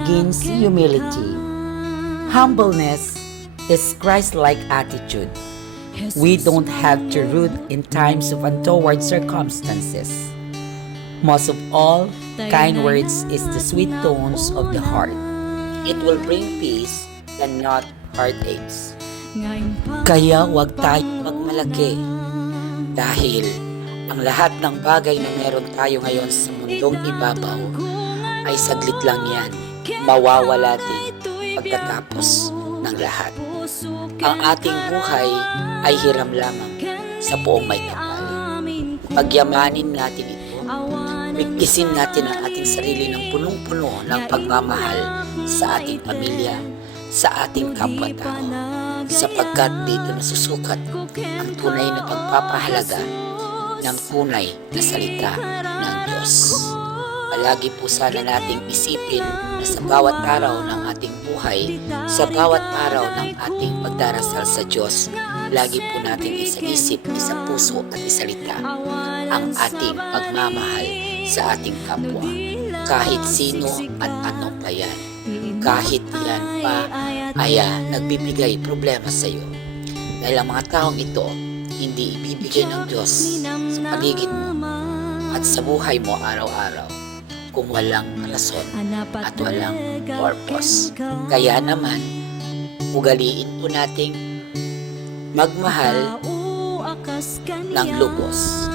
begins humility. Humbleness is Christ-like attitude. We don't have to root in times of untoward circumstances. Most of all, kind words is the sweet tones of the heart. It will bring peace and not heartaches. Kaya huwag tayong magmalaki dahil ang lahat ng bagay na meron tayo ngayon sa mundong ibabaw ay saglit lang yan. Mawawala din pagkatapos ng lahat. Ang ating buhay ay hiram lamang sa buong may kapal. Pagyamanin natin ito. Bigkisin natin ang ating sarili ng punong-puno ng pagmamahal sa ating pamilya, sa ating kapwa-tao. Sapagkat dito nasusukat ang tunay na pagpapahalaga ng tunay na salita ng Diyos. Palagi po sana nating isipin na sa bawat araw ng ating buhay, sa bawat araw ng ating pagdarasal sa Diyos, lagi po natin isaisip, isapuso at isalita ang ating pagmamahal sa ating kapwa. Kahit sino at ano pa yan. Kahit yan pa ay nagbibigay problema sa iyo. Dahil ang mga taong ito, hindi ibibigay ng Diyos sa paligid mo at sa buhay mo araw-araw kung walang rason at walang purpose. Kaya naman, ugaliin po nating magmahal ng lubos.